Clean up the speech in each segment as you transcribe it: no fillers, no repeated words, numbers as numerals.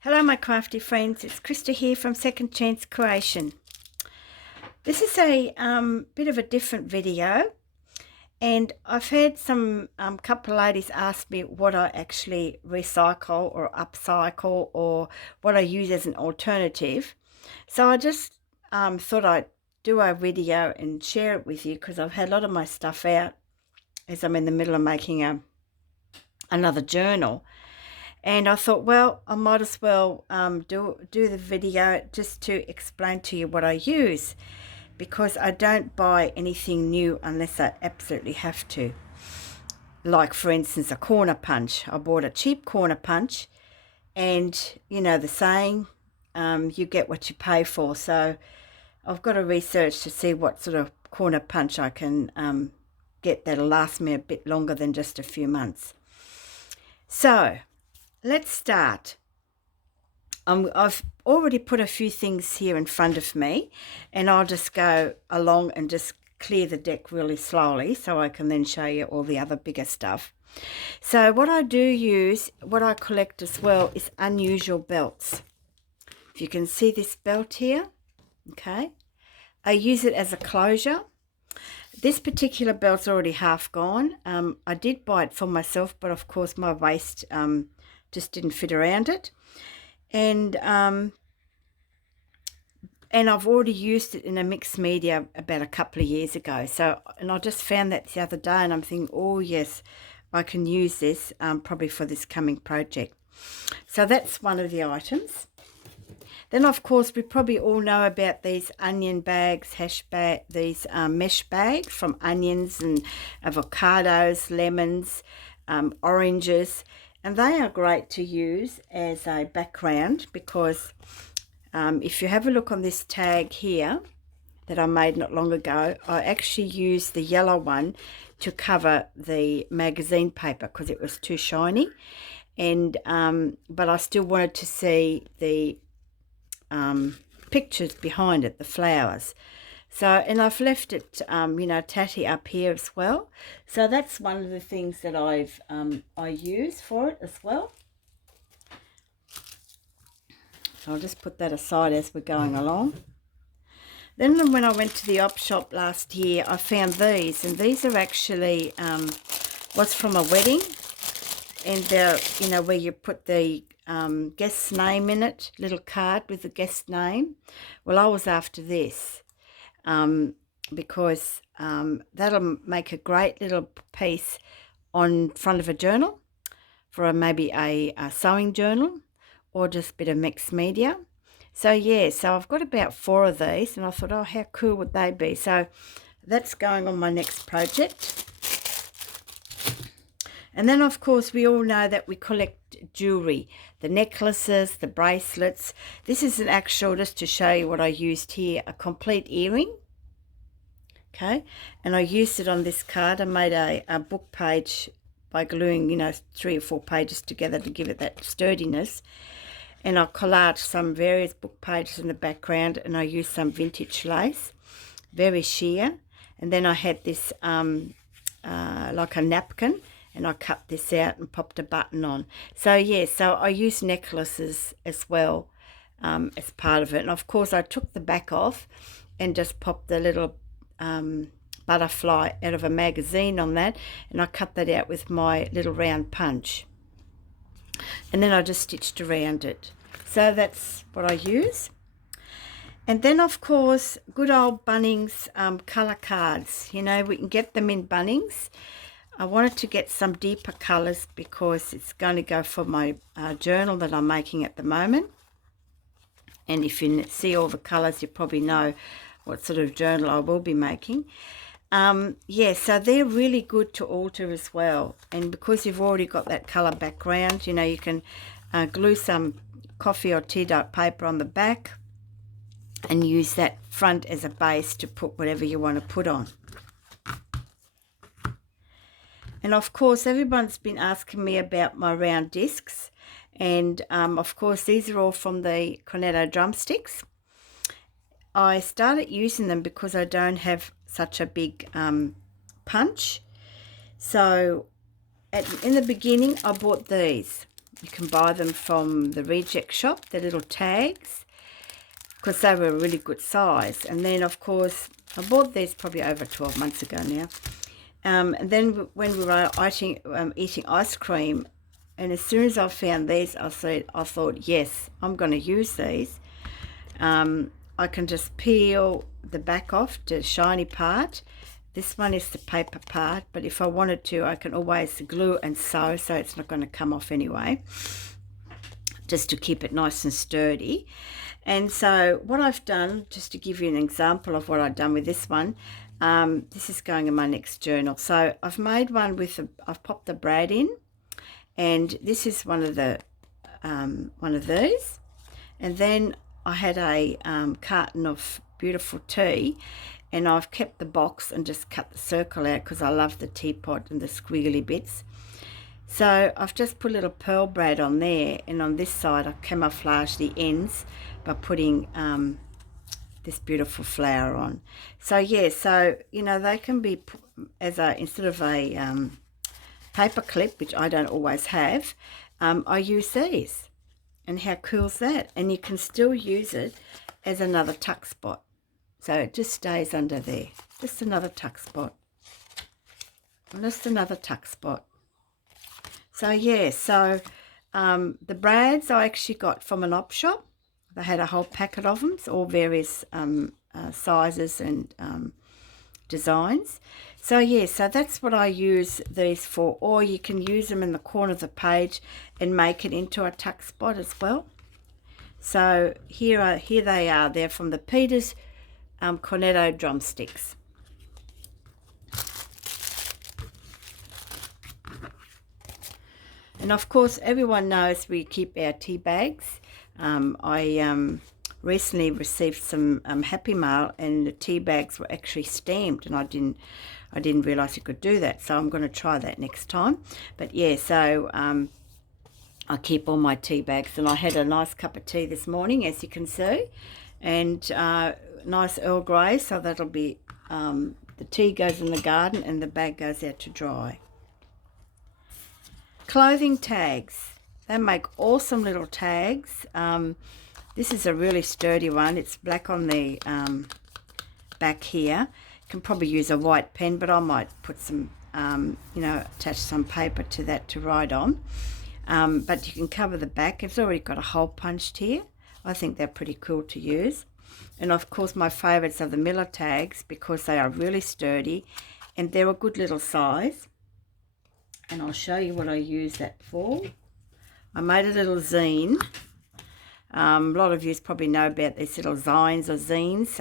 Hello my crafty friends, it's Krista here from Second Chance Creation. This is a bit of a different video, and I've had some couple of ladies ask me what I actually recycle or upcycle or what I use as an alternative. So I just thought I'd do a video and share it with you because I've had a lot of my stuff out as I'm in the middle of making another journal. And I thought, well, I might as well do the video just to explain to you what I use, because I don't buy anything new unless I absolutely have to. Like, for instance, a corner punch. I bought a cheap corner punch, and you know the saying, you get what you pay for. So I've got to research to see what sort of corner punch I can get that'll last me a bit longer than just a few months. So let's start. I've already put a few things here in front of me, and I'll just go along and just clear the deck really slowly so I can then show you all the other bigger stuff. So what I do use, what I collect as well, is unusual belts. If you can see this belt here, okay, I use it as a closure. This particular belt's already half gone. I did buy it for myself, but of course my waist just didn't fit around it, and I've already used it in a mixed media about a couple of years ago. So, and I just found that the other day, and I'm thinking, oh yes, I can use this probably for this coming project. So that's one of the items. Then of course we probably all know about these onion bags, these mesh bags from onions and avocados, lemons, oranges. And they are great to use as a background because if you have a look on this tag here that I made not long ago, I actually used the yellow one to cover the magazine paper because it was too shiny. And but I still wanted to see the pictures behind it, the flowers. So, and I've left it, tatty up here as well. So that's one of the things that I use for it as well. So I'll just put that aside as we're going along. Then when I went to the op shop last year, I found these, and these are actually was from a wedding, and they're, where you put the guest's name in it, little card with the guest name. Well, I was after this. Because that'll make a great little piece on front of a journal for maybe a sewing journal or just a bit of mixed media. So yeah, so I've got about 4 of these, and I thought, oh, how cool would they be? So that's going on my next project. And then of course we all know that we collect jewelry, the necklaces, the bracelets. This is an actual, just to show you what I used here, a complete earring. Okay, and I used it on this card. I made a book page by gluing, 3 or 4 pages together to give it that sturdiness. And I collaged some various book pages in the background, and I used some vintage lace, very sheer. And then I had this like a napkin, and I cut this out and popped a button on. So yeah, so I used necklaces as well as part of it. And of course I took the back off and just popped the little butterfly out of a magazine on that, and I cut that out with my little round punch, and then I just stitched around it. So that's what I use. And then of course good old Bunnings colour cards. We can get them in Bunnings. I wanted to get some deeper colours because it's going to go for my journal that I'm making at the moment. And if you see all the colours, you probably know what sort of journal I will be making. Yeah, so they're really good to alter as well. And because you've already got that colour background, you can glue some coffee or tea dye paper on the back and use that front as a base to put whatever you want to put on. And of course everyone's been asking me about my round discs, and of course these are all from the cornetto drumsticks. I started using them because I don't have such a big punch. So in the beginning I bought these, You can buy them from the reject shop, the little tags, because they were a really good size. And then, of course, I bought these probably over 12 months ago now. And then when we were eating ice cream, and as soon as I found these, I thought, yes, I'm going to use these. I can just peel the back off, the shiny part. This one is the paper part, but if I wanted to, I can always glue and sew, so it's not going to come off anyway, just to keep it nice and sturdy. And so what I've done, just to give you an example of what I've done with this one, this is going in my next journal. So I've made one with, I've popped the brad in, and this is one of these. And then I had a carton of beautiful tea, and I've kept the box and just cut the circle out because I love the teapot and the squiggly bits. So I've just put a little pearl braid on there, and on this side I've camouflaged the ends by putting this beautiful flower on. So yeah, so you know, they can be as a, instead of a paper clip, which I don't always have, I use these. And how cool is that? And you can still use it as another tuck spot. So it just stays under there. Just another tuck spot. Just another tuck spot. So yeah, so the brads I actually got from an op shop. They had a whole packet of them, all various sizes and designs. So yeah, so that's what I use these for. Or you can use them in the corner of the page and make it into a tuck spot as well. So here they are. They're from the Peters Cornetto drumsticks. And of course, everyone knows we keep our tea bags. I recently received some Happy Mail, and the tea bags were actually stamped, and I didn't realise you could do that. So I'm going to try that next time. But yeah, so I keep all my tea bags, and I had a nice cup of tea this morning, as you can see, and nice Earl Grey. So that'll be the tea goes in the garden, and the bag goes out to dry. Clothing tags. They make awesome little tags. This is a really sturdy one. It's black on the back here. You can probably use a white pen, but I might put some, you know, attach some paper to that to write on. But you can cover the back. It's already got a hole punched here. I think they're pretty cool to use. And of course, my favourites are the Miller tags, because they are really sturdy and they're a good little size. And I'll show you what I use that for. I made a little zine. A lot of you probably know about these little zines or zines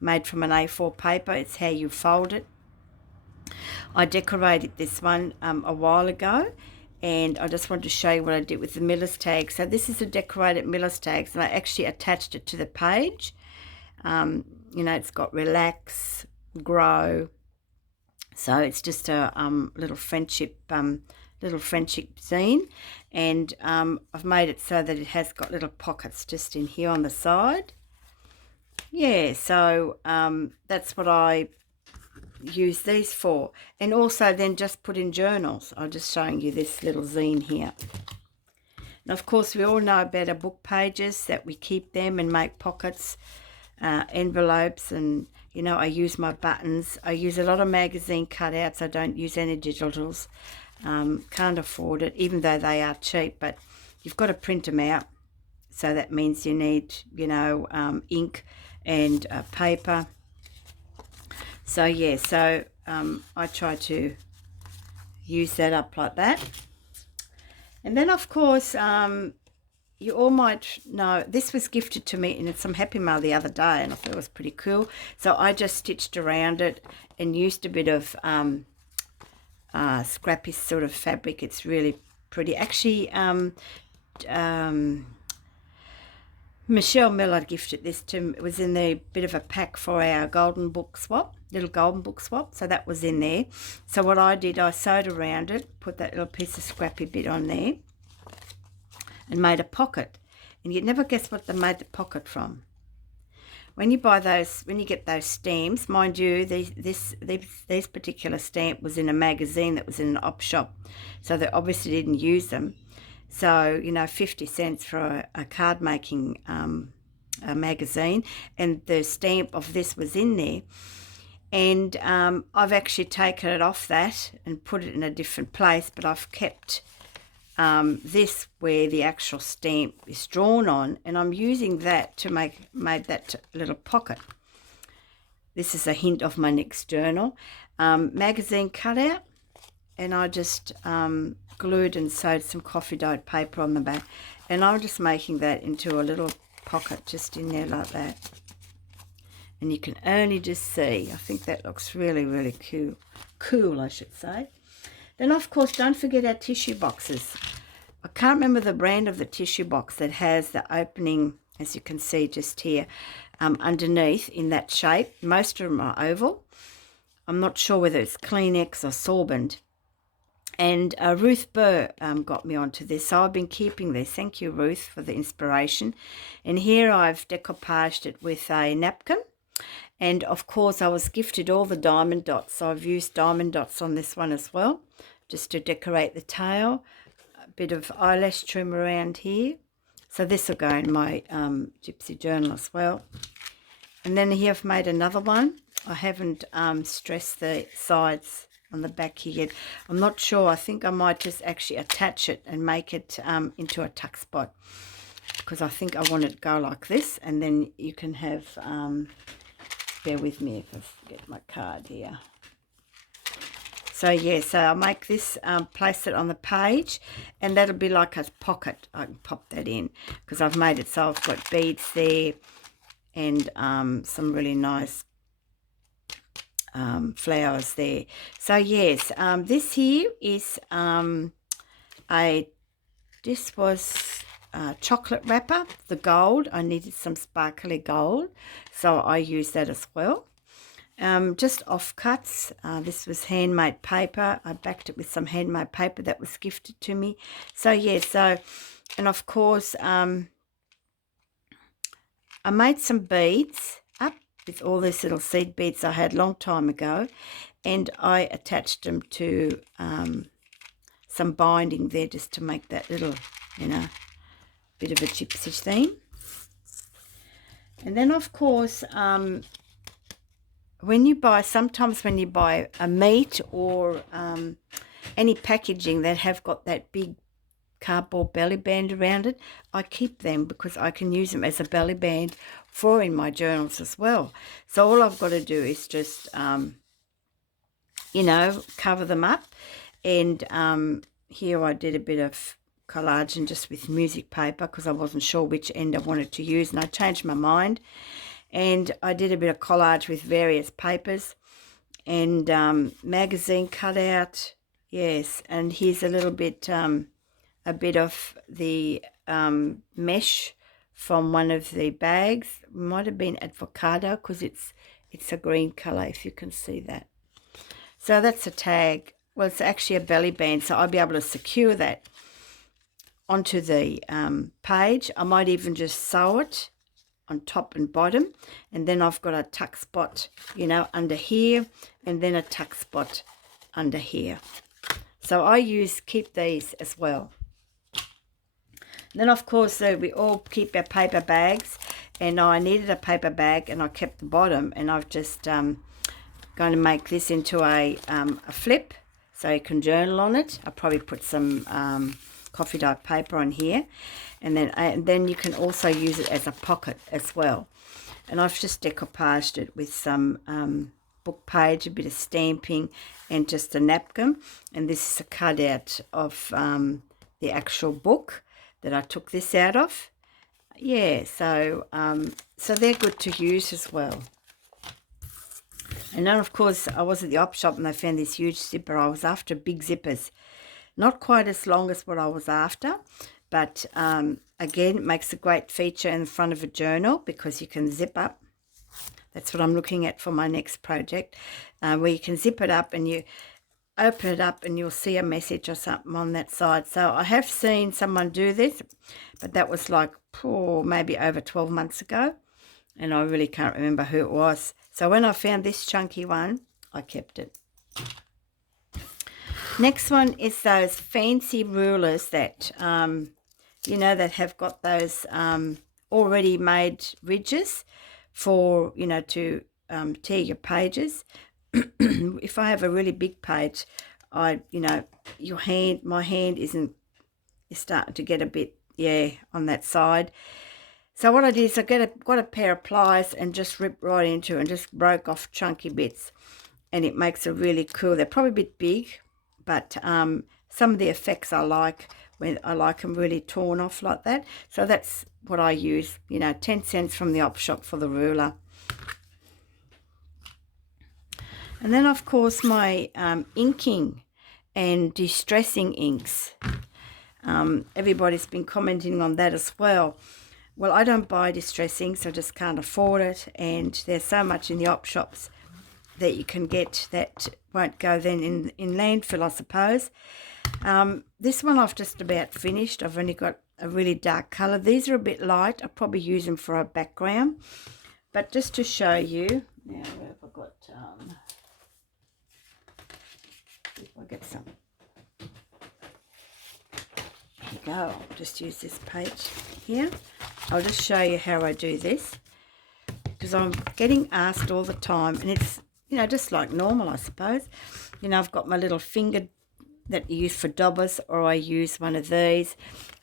made from an A4 paper. It's how you fold it. I decorated this one a while ago, and I just wanted to show you what I did with the Miller's tag. So this is a decorated Miller's tags, and I actually attached it to the page. You know, it's got relax, grow. So it's just a little friendship zine, and I've made it so that it has got little pockets just in here on the side. Yeah, so that's what I use these for, and also then just put in journals. I'm just showing you this little zine here. And of course, we all know about our book pages, that we keep them and make pockets, envelopes, and you know, I use my buttons. I use a lot of magazine cutouts. I don't use any digitals. Can't afford it, even though they are cheap, but you've got to print them out. So that means you need, you know, ink and paper. So yeah, so I try to use that up like that. And then of course, you all might know, this was gifted to me in some Happy Mail the other day, and I thought it was pretty cool. So I just stitched around it and used a bit of scrappy sort of fabric. It's really pretty. Actually, Michelle Miller gifted this to me. It was in the bit of a pack for our golden book swap, little golden book swap. So that was in there. So what I did, I sewed around it, put that little piece of scrappy bit on there, and made a pocket. And you'd never guess what they made the pocket from. When you buy those, when you get those stamps, mind you, these particular stamp was in a magazine that was in an op shop, so they obviously didn't use them. So, you know, 50 cents for a card making a magazine, and the stamp of this was in there. And I've actually taken it off that and put it in a different place, but I've kept this where the actual stamp is drawn on, and I'm using that to made that little pocket. This is a hint of my next journal. Magazine cutout, and I just glued and sewed some coffee dyed paper on the back, and I'm just making that into a little pocket just in there like that. And you can only just see, I think that looks really, really cool, I should say. Then, of course, don't forget our tissue boxes. I can't remember the brand of the tissue box that has the opening, as you can see just here, underneath in that shape. Most of them are oval. I'm not sure whether it's Kleenex or Sorbent. And Ruth Burr got me onto this, so I've been keeping this. Thank you, Ruth, for the inspiration. And here I've decoupaged it with a napkin. And, of course, I was gifted all the diamond dots, so I've used diamond dots on this one as well, just to decorate the tail. A bit of eyelash trim around here. So this will go in my gypsy journal as well. And then here I've made another one. I haven't stressed the sides on the back here yet. I'm not sure. I think I might just actually attach it and make it into a tuck spot, because I think I want it to go like this, and then you can have... bear with me if I get my card here. So, yeah, so I'll make this, place it on the page, and that'll be like a pocket. I can pop that in, because I've made it so I've got beads there and some really nice flowers there. So, yes, this here is this was chocolate wrapper, the gold. I needed some sparkly gold, so I used that as well. Just offcuts. This was handmade paper. I backed it with some handmade paper that was gifted to me. So, yeah, and of course, I made some beads up with all these little seed beads I had a long time ago, and I attached them to some binding there just to make that little, you know, bit of a gypsy theme. And then, of course, sometimes when you buy a meat or any packaging that have got that big cardboard belly band around it, I keep them because I can use them as a belly band for in my journals as well. So all I've got to do is just, you know, cover them up. And here I did a bit of collaging just with music paper because I wasn't sure which end I wanted to use, and I changed my mind. And I did a bit of collage with various papers and magazine cutout. Yes, and here's a little bit, a bit of the mesh from one of the bags. It might have been avocado because it's a green colour, if you can see that. So that's a tag. Well, it's actually a belly band, so I'll be able to secure that onto the page. I might even just sew it on top and bottom, and then I've got a tuck spot, you know, under here, and then a tuck spot under here. So I keep these as well. And then, of course, we all keep our paper bags, and I needed a paper bag, and I kept the bottom, and I've just going to make this into a flip, so you can journal on it. I'll probably put some coffee dyed paper on here, and then you can also use it as a pocket as well. And I've just decoupaged it with some book page, a bit of stamping, and just a napkin. And this is a cutout of the actual book that I took this out of. Yeah, so they're good to use as well. And then, of course, I was at the op shop and I found this huge zipper. I was after big zippers. Not quite as long as what I was after, but again, it makes a great feature in the front of a journal because you can zip up. That's what I'm looking at for my next project, where you can zip it up and you open it up and you'll see a message or something on that side. So I have seen someone do this, but that was like maybe over 12 months ago, and I really can't remember who it was. So when I found this chunky one, I kept it. Next one is those fancy rulers that, you know, that have got those already made ridges for, you know, to tear your pages. If I have a really big page, you know, my hand is starting to get a bit, on that side. So what I did is I got a pair of pliers and just ripped right into it and just broke off chunky bits. And it makes it really cool. They're probably a bit big, but some of the effects I like when I like them really torn off like that. So that's what I use, you know, 10 cents from the op shop for the ruler. And then, of course, my inking and distressing inks. Everybody's been commenting on that as well. Well, I don't buy distress inks. I just can't afford it. And there's so much in the op shops that you can get that won't go then in landfill, I suppose. This one I've just about finished. I've only got a really dark colour. These are a bit light. I'll probably use them for a background. But just to show you, now where have I got, if I get some. There you go. I'll just use this page here. I'll just show you how I do this, because I'm getting asked all the time, and it's, you know, just like normal, I suppose. You know, I've got my little finger that you use for daubers, or I use one of these.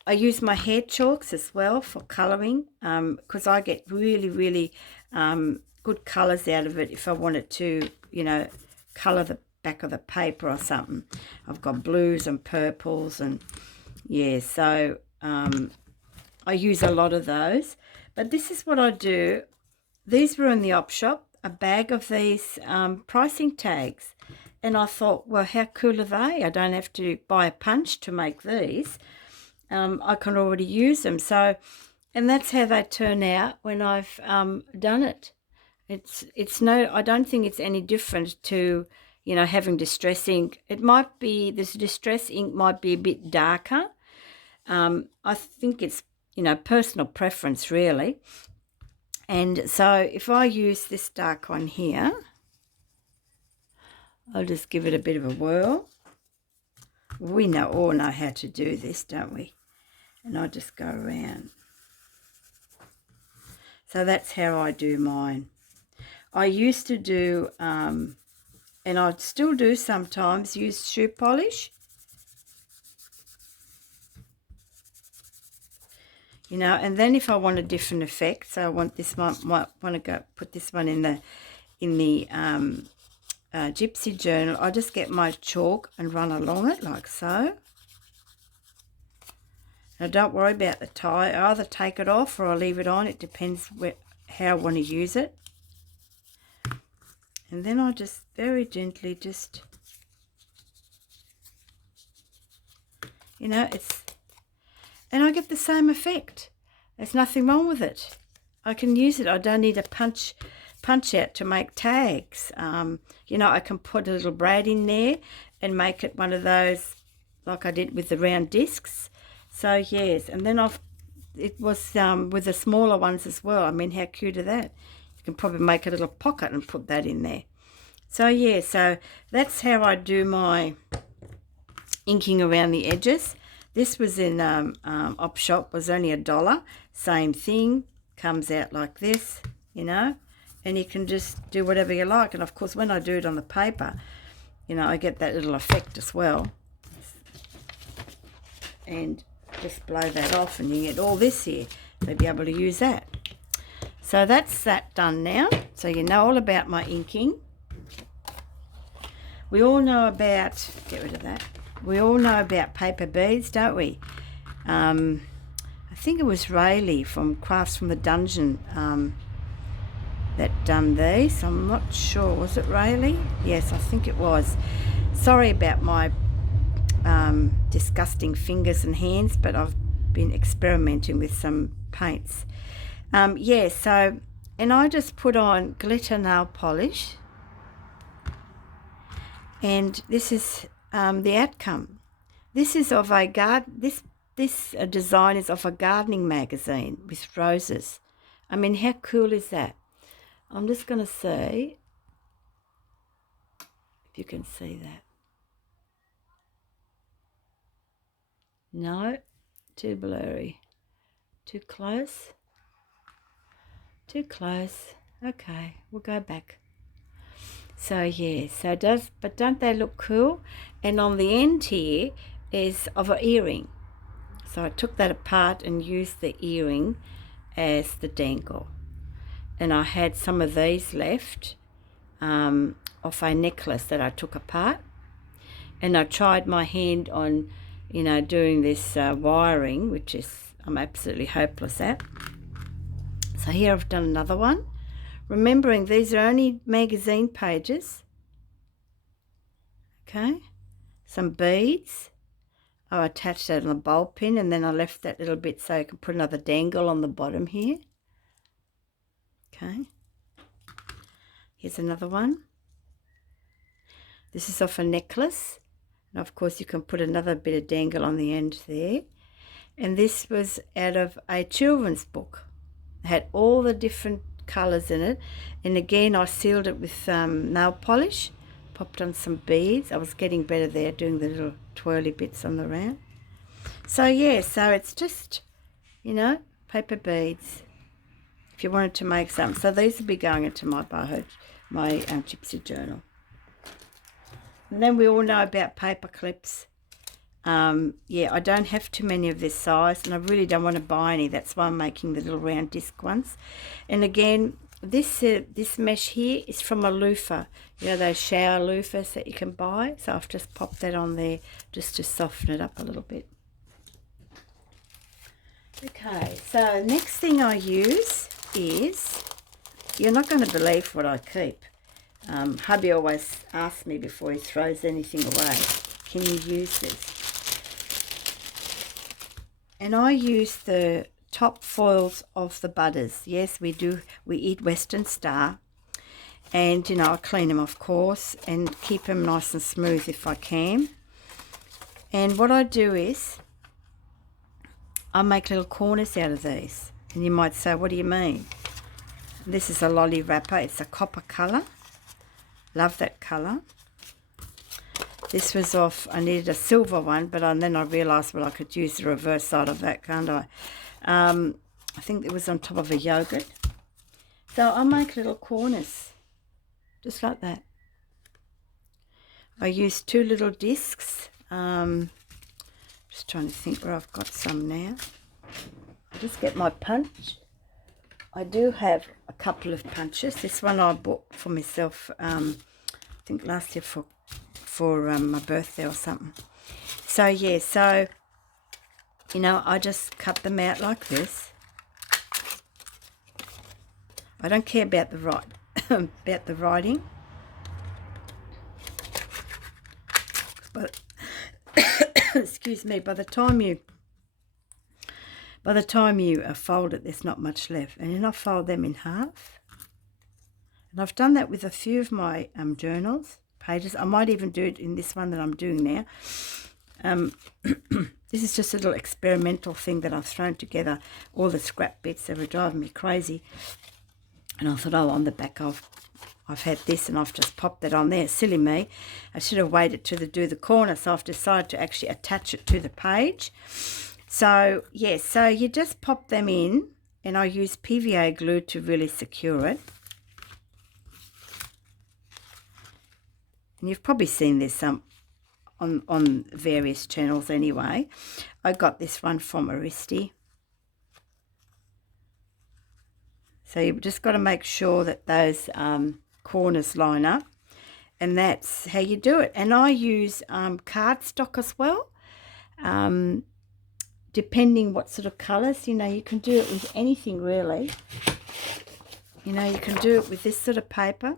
I use my hair chalks as well for colouring, because I get really, really good colours out of it if I wanted to, you know, colour the back of the paper or something. I've got blues and purples, and yeah, so I use a lot of those. But this is what I do. These were in the op shop, a bag of these pricing tags. And I thought, well, how cool are they? I don't have to buy a punch to make these. I can already use them. So, and that's how they turn out when I've done it. It's no, I don't think it's any different to, you know, having distress ink. It might be, this distress ink might be a bit darker. I think it's, you know, personal preference really. And so if I use this dark one here, I'll just give it a bit of a whirl. We all know how to do this, don't we? And I just go around. So that's how I do mine. I used to do, and I still do sometimes, use shoe polish. You know, and then if I want a different effect, so I want this one, might want to go put this one in the Gypsy journal, I just get my chalk and run along it like so. Now don't worry about the tie. I either take it off or I leave it on. It depends how I want to use it. And then I just very gently just, you know, and I get the same effect. There's nothing wrong with it. I can use it. I don't need a punch out to make tags. You know, I can put a little braid in there and make it one of those like I did with the round discs. So yes, and then it was with the smaller ones as well. I mean, how cute are that? You can probably make a little pocket and put that in there. So yeah, so that's how I do my inking around the edges. This was in op shop, was only $1. Same thing, comes out like this, you know, and you can just do whatever you like. And of course, when I do it on the paper, you know, I get that little effect as well. And just blow that off, and you get all this here. So you'll be able to use that. So that's that done now. So you know all about my inking. We all know about, get rid of that. We all know about paper beads, don't we? I think it was Rayleigh from Crafts from the Dungeon that done these. I'm not sure. Was it Rayleigh? Yes, I think it was. Sorry about my disgusting fingers and hands, but I've been experimenting with some paints. Yeah, so, and I just put on glitter nail polish. And this is the outcome. This is of a this design is of a gardening magazine with roses. I mean, how cool is that? I'm just going to see if you can see that. No, too blurry. Too close. Too close. Okay, we'll go back. So yeah, but don't they look cool? And on the end here is of an earring. So I took that apart and used the earring as the dangle. And I had some of these left off a necklace that I took apart. And I tried my hand on, doing this wiring, which I'm absolutely hopeless at. So here I've done another one. Remembering these are only magazine pages. Okay. Some beads. I attached that on a bowl pin, and then I left that little bit so I can put another dangle on the bottom here. Okay. Here's another one. This is off a necklace. And of course you can put another bit of dangle on the end there. And this was out of a children's book. It had all the different colours in it. And again, I sealed it with nail polish. Popped on some beads. I was getting better there, doing the little twirly bits on the round. So yeah, so it's just, paper beads. If you wanted to make some. So these will be going into my gypsy journal. And then we all know about paper clips. Yeah, I don't have too many of this size, and I really don't want to buy any. That's why I'm making the little round disc ones. And again, this mesh here is from a loofah. Those shower loofahs that you can buy. So I've just popped that on there just to soften it up a little bit. Okay, so next thing I use is, you're not going to believe what I keep. Hubby always asks me before he throws anything away, can you use this? And I use the top foils of the butters. Yes, we do. We eat Western Star. And, I clean them, of course, and keep them nice and smooth if I can. And what I do is, I make little corners out of these. And you might say, what do you mean? This is a lolly wrapper. It's a copper colour. Love that colour. This was off, I needed a silver one, but then I realised, well, I could use the reverse side of that, can't I? I think it was on top of a yogurt. So I make little corners, just like that. I use 2 little discs. Just trying to think where I've got some now. I'll just get my punch. I do have a couple of punches. This one I bought for myself, I think last year for my birthday or something. So yeah, I just cut them out like this. I don't care about the writing, but excuse me, by the time you fold it, there's not much left. And then I fold them in half. And I've done that with a few of my journals pages. I might even do it in this one that I'm doing now. This is just a little experimental thing that I've thrown together, all the scrap bits that were driving me crazy. And I thought, oh, on the back I've had this, and I've just popped that on there. Silly me. I should have waited to do the corner, so I've decided to actually attach it to the page. So, yes, so you just pop them in, and I use PVA glue to really secure it. And you've probably seen this on various channels anyway. I got this one from Aristi. So you've just got to make sure that those corners line up, and that's how you do it. And I use cardstock as well, depending what sort of colours. You can do it with anything really. You can do it with this sort of paper.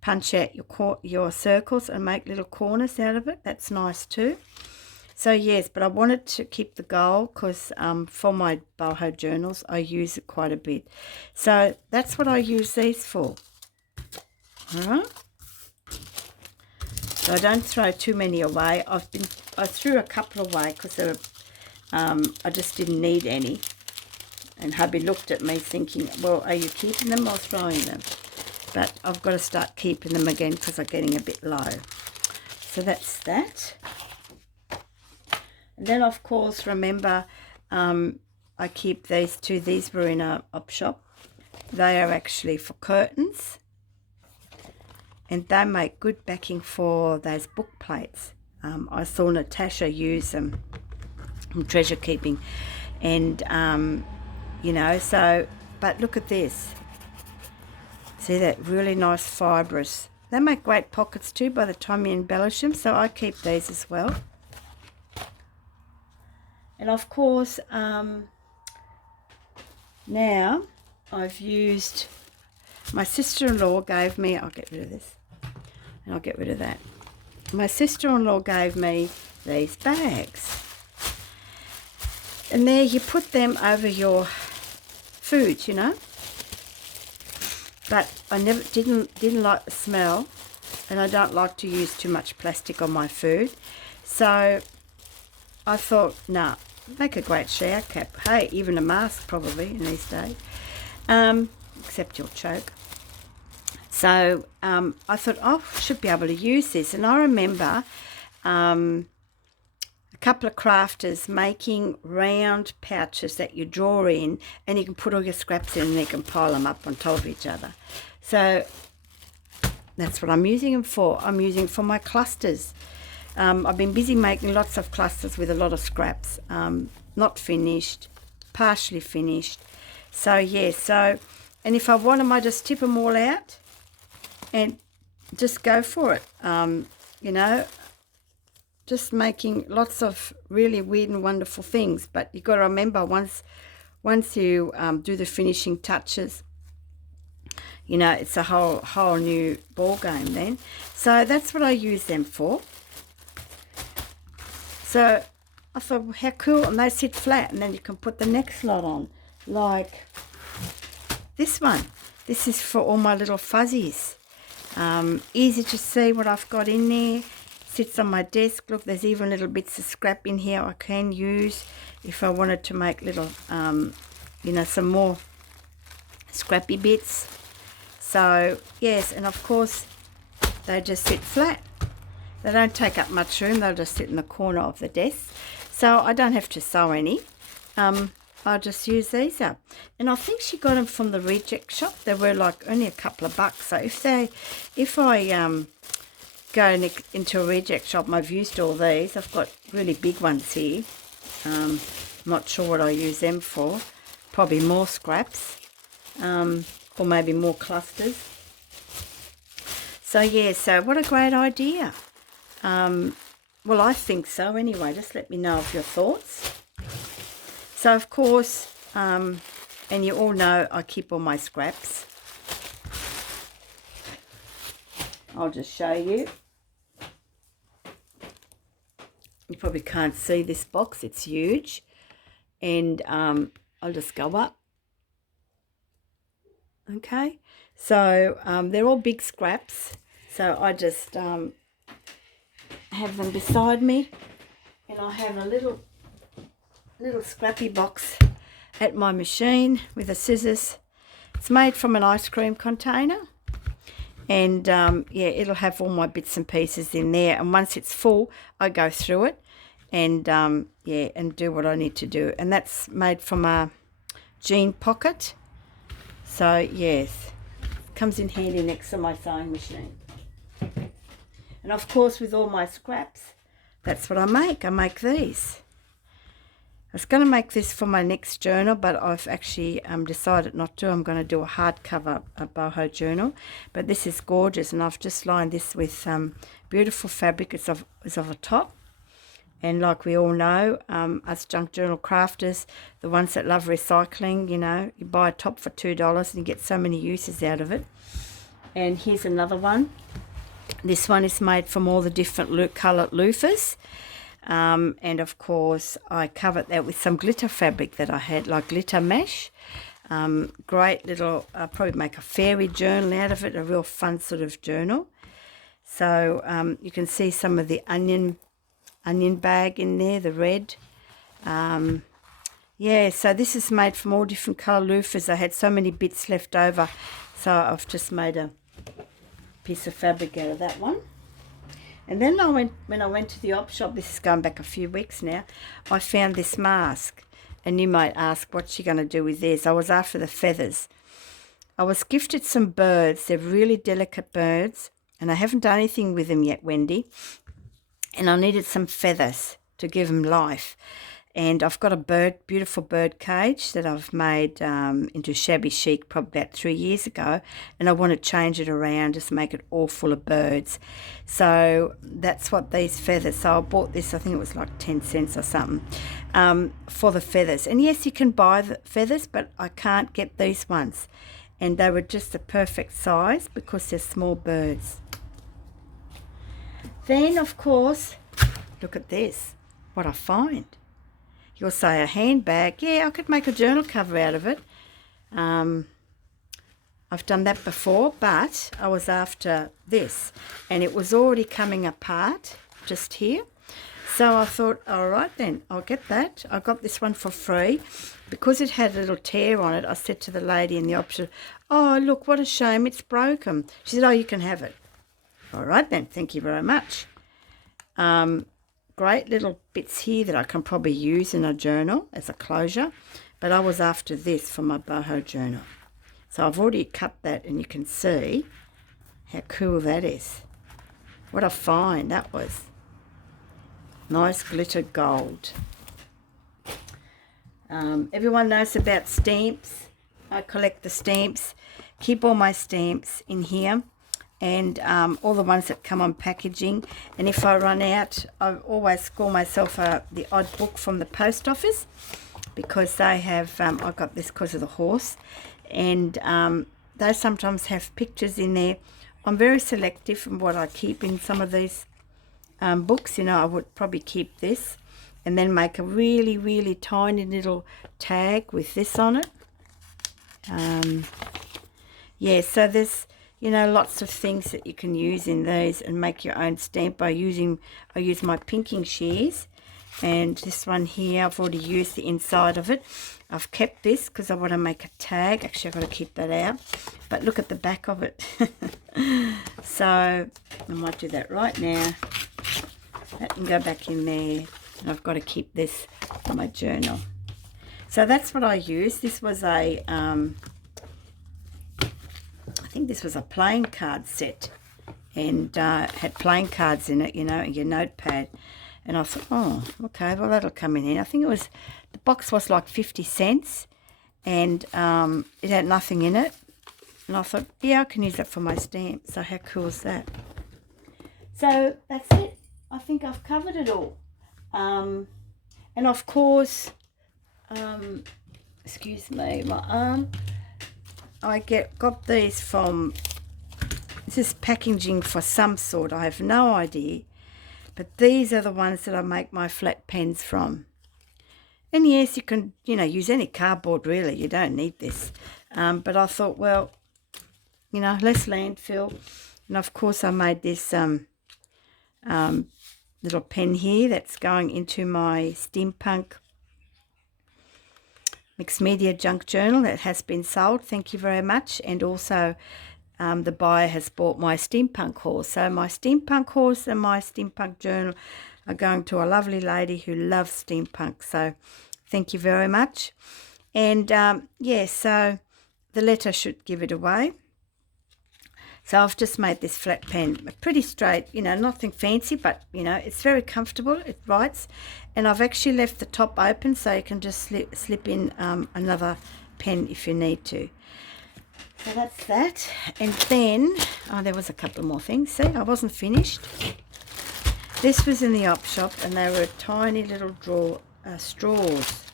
Punch out your circles and make little corners out of it. That's nice too. So yes, but I wanted to keep the gold because for my boho journals I use it quite a bit. So that's what I use these for. Alright. So I don't throw too many away. I threw a couple away because they were, I just didn't need any. And hubby looked at me thinking, well, are you keeping them or throwing them? But I've got to start keeping them again because they're getting a bit low. So that's that. And then, of course, remember, I keep these two. These were in a op shop. They are actually for curtains. And they make good backing for those book plates. I saw Natasha use them from treasure keeping. And, you know, so, but look at this. See that really nice fibrous. They make great pockets too by the time you embellish them. So I keep these as well. And of course, now I've used, my sister-in-law gave me, I'll get rid of this, and I'll get rid of that. My sister-in-law gave me these bags. And there you put them over your food, you know. But I didn't like the smell, and I don't like to use too much plastic on my food. So I thought, nah, make a great shower cap. Hey, even a mask probably in these days, except you'll choke. So I thought, oh, I should be able to use this. And I remember a couple of crafters making round pouches that you draw in, and you can put all your scraps in and you can pile them up on top of each other. So that's what I'm using them for. I'm using for my clusters. I've been busy making lots of clusters with a lot of scraps, not finished, partially finished. So yeah, so, and if I want them, I just tip them all out and just go for it. You know, just making lots of really weird and wonderful things. But you've got to remember, once you do the finishing touches, you know, it's a whole new ball game then. So that's what I use them for. So I thought, well, how cool, and they sit flat, and then you can put the next lot on, like this one. This is for all my little fuzzies. Easy to see what I've got in there. Sits on my desk. Look, there's even little bits of scrap in here I can use if I wanted to make little, you know, some more scrappy bits. So yes, and of course they just sit flat. They don't take up much room. They'll just sit in the corner of the desk. So I don't have to sew any. I'll just use these up. And I think she got them from the reject shop. They were like only a couple of bucks. So if I go into a reject shop, I've used all these. I've got really big ones here. Not sure what I use them for. Probably more scraps. Or maybe more clusters. So yeah, so what a great idea. Well, I think so anyway. Just let me know of your thoughts. So of course, and you all know I keep all my scraps. I'll just show you. You probably can't see this box. It's huge. And I'll just go up. Okay. So they're all big scraps. So I just have them beside me, and I have a little scrappy box at my machine with the scissors. It's made from an ice cream container, and yeah, it'll have all my bits and pieces in there, and once it's full I go through it and yeah, and do what I need to do. And that's made from a jean pocket, so yes, comes in handy next to my sewing machine. And of course, with all my scraps, that's what I make. I make these. I was going to make this for my next journal, but I've actually decided not to. I'm going to do a hardcover boho journal. But this is gorgeous, and I've just lined this with beautiful fabric. It's of a top. And like we all know, us junk journal crafters, the ones that love recycling, you know, you buy a top for $2 and you get so many uses out of it. And here's another one. This one is made from all the different coloured loofahs. And of course, I covered that with some glitter fabric that I had, like glitter mesh. Great little, I'll probably make a fairy journal out of it, a real fun sort of journal. So you can see some of the onion bag in there, the red. Yeah, so this is made from all different colour loofahs. I had so many bits left over, so I've just made a piece of fabric out of that one. And then when I went to the op shop, this is going back a few weeks now, I found this mask. And you might ask, what's she going to do with this? I was after the feathers. I was gifted some birds. They're really delicate birds. And I haven't done anything with them yet, Wendy. And I needed some feathers to give them life. And I've got a beautiful bird cage that I've made into shabby chic probably about 3 years ago. And I want to change it around, just make it all full of birds. So that's what these feathers. So I bought this, I think it was like 10 cents or something, for the feathers. And yes, you can buy the feathers, but I can't get these ones. And they were just the perfect size because they're small birds. Then, of course, look at this, what I find. You'll say a handbag. Yeah, I could make a journal cover out of it. I've done that before, but I was after this. And it was already coming apart just here. So I thought, all right then, I'll get that. I got this one for free. Because it had a little tear on it, I said to the lady in the option, oh, look, what a shame, it's broken. She said, oh, you can have it. All right then, thank you very much. Great little bits here that I can probably use in a journal as a closure. But I was after this for my boho journal. So I've already cut that and you can see how cool that is. What a find that was. Nice glittered gold. Everyone knows about stamps. I collect the stamps. Keep all my stamps in here. And all the ones that come on packaging. And if I run out, I always score myself the odd book from the post office because they have, I got this because of the horse, and they sometimes have pictures in there. I'm very selective in what I keep in some of these books. You know, I would probably keep this and then make a really, really tiny little tag with this on it. Yeah, so there's, you know, lots of things that you can use in these and make your own stamp by using, I use my pinking shears, and this one here, I've already used the inside of it. I've kept this because I want to make a tag. Actually, I've got to keep that out. But look at the back of it. So I might do that right now. That can go back in there. And I've got to keep this for my journal. So that's what I used. This was a... I think this was a playing card set, and had playing cards in it, you know, your notepad. And I thought, oh, okay, well, that'll come in here. I think it was, the box was like 50 cents, and it had nothing in it. And I thought, yeah, I can use that for my stamp. So how cool is that? So that's it. I think I've covered it all. And of course, excuse me, my arm. I got these from, this is packaging for some sort, I have no idea, but these are the ones that I make my flat pens from. And yes, you can, you know, use any cardboard really, you don't need this. But I thought, well, you know, less landfill. And of course I made this little pen here that's going into my steampunk mixed media junk journal that has been sold. Thank you very much. And also the buyer has bought my steampunk horse. So my steampunk horse and my steampunk journal are going to a lovely lady who loves steampunk. So thank you very much. And yeah, so the letter should give it away. So I've just made this flat pen, pretty straight, you know, nothing fancy, but, you know, it's very comfortable. It writes. And I've actually left the top open so you can just slip in another pen if you need to. So that's that. And then, oh, there was a couple more things. See, I wasn't finished. This was in the op shop, and they were tiny little straws.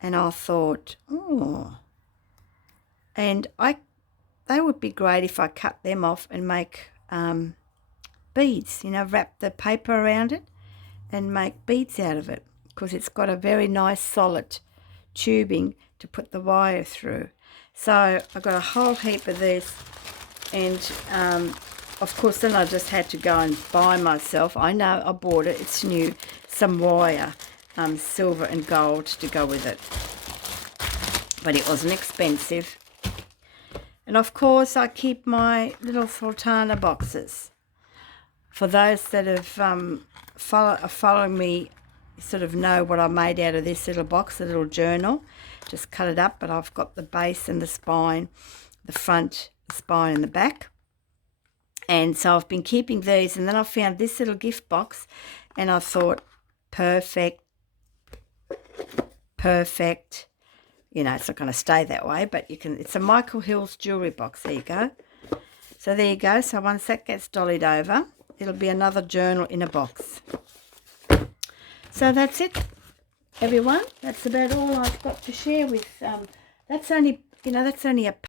And I thought, oh, and they would be great if I cut them off and make beads, you know, wrap the paper around it and make beads out of it, because it's got a very nice solid tubing to put the wire through. So I got a whole heap of this, and of course then I just had to go and buy myself, I know I bought it, it's new, some wire, silver and gold to go with it, but it wasn't expensive. And of course I keep my little sultana boxes. For those that have following me, sort of know what I made out of this little box, a little journal. Just cut it up, but I've got the base and the spine, the front, the spine and the back. And so I've been keeping these, and then I found this little gift box, and I thought, perfect. You know, it's not going to stay that way, but you can. It's a Michael Hill's jewellery box. There you go. So there you go. So once that gets dollied over, it'll be another journal in a box. So that's it, everyone. That's about all I've got to share with. That's only, you know, that's only a